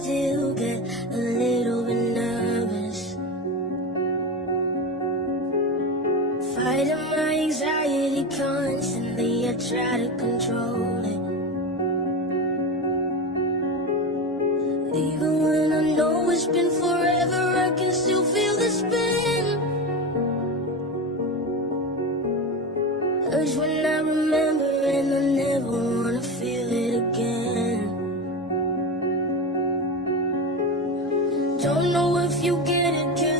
still get a little bit nervous. Fighting my anxiety constantly, I try to control it. Even when I know it's been forever, I can still feel the spin. Urge when I remember, and I never wanna feel it again. Don't know if you get it, 'cause